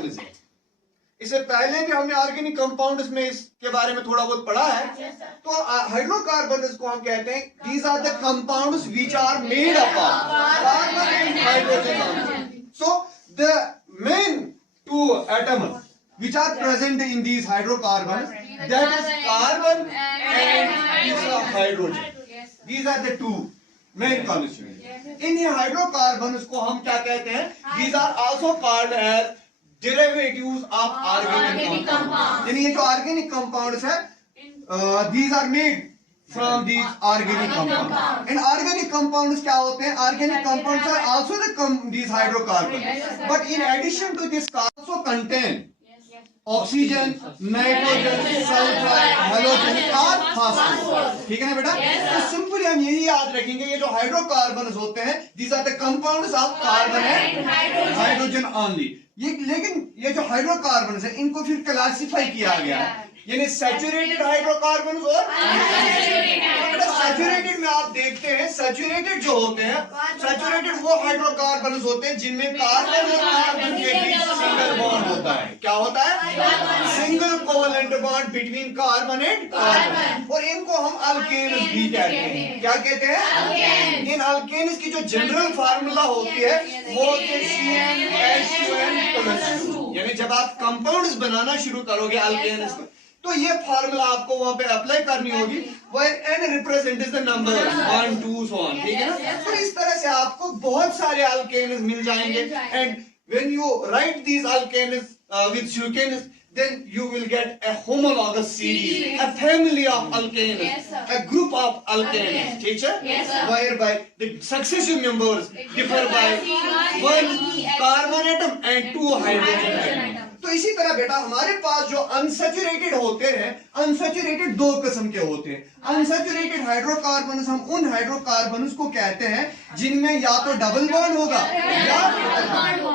हाइड्रोकार्बनिज्म। इससे पहले भी हमने ऑर्गेनिक कंपाउंड्स में इसके बारे में थोड़ा बहुत पढ़ा है। तो हाइड्रोकार्बन्स को हम कहते हैं these are the compounds which are made up of carbon and hydrogen. So the main two atoms which are present in these hydrocarbons, that is carbon and this is hydrogen. These are the two main constituents. In hydrocarbons को हम क्या कहते हैं? These are also called as derivatives of organic compounds. यानी ये जो organic compounds है, these are made from these organic compounds. And organic compounds क्या होते हैं? Organic compounds are also these hydrocarbons. But in addition to this, also contain oxygen, nitrogen, sulphur, halogen और phosphorus. ठीक है ना बेटा? तो सिंपली हम यही याद रखेंगे, ये जो हाइड्रोकार्बन्स होते हैं these are the compounds of carbon and hydrogen only. लेकिन ये जो हाइड्रोकार्बन्स है इनको फिर क्लासिफाई किया गया है, यानी सैचुरेटेड हाइड्रोकार्बन्स और सैचुरेटेड में आप देखते हैं सैचुरेटेड जो होते हैं, सैचुरेटेड वो हाइड्रोकार्बन्स होते हैं जिनमें कार्बन और कार्बन के बीच सिंगल बॉन्ड होता है। क्या होता है? Single covalent bond between carbon and carbon. और इनको हम अल्केन्स भी कहते हैं। क्या कहते हैं? इन अल्केन्स की जो जनरल फार्मूला होती है वो होती है CnH2n+2। यानी जब आप कंपाउंड्स बनाना शुरू करोगे अल्केन्स को, तो ये फार्मूला आपको वहां पे अप्लाई करनी होगी, where n represents the number 1 2 so on। ठीक है ना? तो इस तरह से आपको बहुत सारे अल्केन्स मिल जाएंगे। And when you write these alkanes with sucanes, then you will get a homologous series, a family of alkanes, a group of alkanes, teacher, whereby the successive members differ by one carbon atom and two hydrogen atom। तो इसी तरह बेटा हमारे पास जो unsaturated होते हैं, unsaturated दो किस्म के होते हैं। अनसैचुरेटेड हाइड्रोकार्बन्स, हम उन हाइड्रोकार्बन्स को कहते हैं जिनमें या तो डबल बॉन्ड होगा या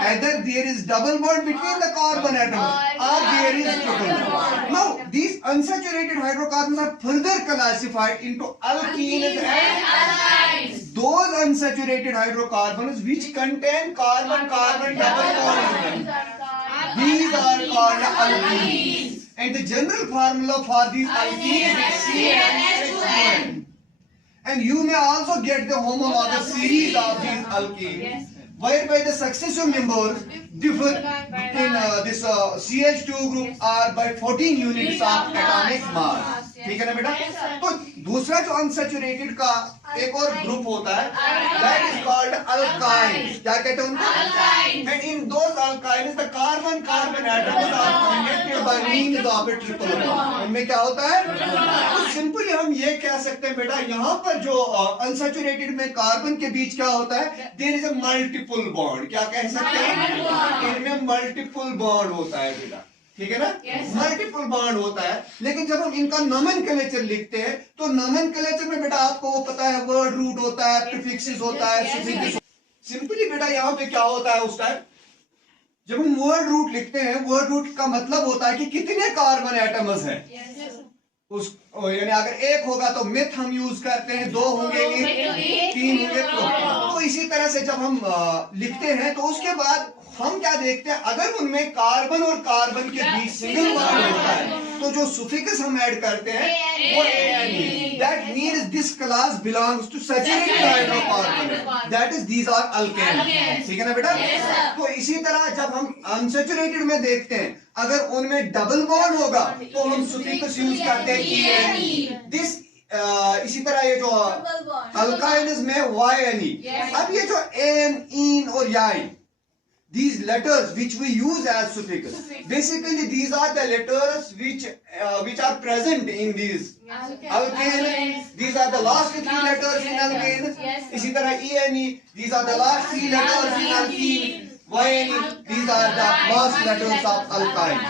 either there is double bond between the carbon atoms or there is triple bond. Now these unsaturated hydrocarbons are further classified into alkenes and alkynes. Those unsaturated hydrocarbons which contain carbon-carbon double bond, these are called alkenes. And the general formula for these alkenes is CnH2n. And you may also get the homologous series of these alkenes, whereby the successive members differ in this CH2 group are by 14 units of atomic mass। ठीक है ना बेटा? तो दूसरा जो unsaturated का एक और ग्रुप होता है, that is called alkynes। क्या कहते हैं उनको? alkynes। And in those alkynes the carbon atoms are connected by means of a triple bond। उनमें क्या होता है? तो सिंपली हम ये कह सकते हैं बेटा, यहाँ पर जो अनसैचुरेटेड में कार्बन के बीच क्या होता है? there is a multiple bond। क्या कह सकते हैं? इनमें मल्टीपल बॉन्ड होता है बेटा। ठीक है ना? मल्टीपल बॉन्ड होता है। लेकिन जब हम इनका नोमेनक्लेचर लिखते हैं तो नोमेनक्लेचर में बेटा आपको वो पता है, वर्ड रूट होता है, प्रीफिक्सेस होता है, सफिक्स। सिंपली बेटा यहाँ पे क्या होता है उस टाइम जब हम वर्ड रूट लिखते हैं, वर्ड रूट का मतलब होता है कि कितने कार्बन एटम्स हैं उस, यानी अगर एक होगा तो मिथ हम यूज करते हैं, दो होंगे, तीन होंगे तो इसी तरह से जब हम लिखते हैं तो उसके बाद हम क्या देखते हैं, अगर उनमें कार्बन और कार्बन के बीच सिंगल बॉन्ड होता है तो जो सुफिक्स हम ऐड करते हैं वो ANE, that means this class belongs to saturated hydrocarbon, that is these are alkanes. ठीक है ना बेटा? तो इसी तरह जब हम अनसैचुरेटेड में देखते हैं, अगर उनमें डबल बॉन्ड होगा तो हम सुफिक्स यूज करते हैं ENE। दिस इसी तरह ये जो अल्काइन्स में YNE। अब ये जो AN, इन और याइन, these letters which we use as suffix, basically these are the letters which are present in these alkanes। These are the last three letters in alkanes। इसी तरह ENE, these are the last three letters in alkene। YNE, these are the last letters of alkyne।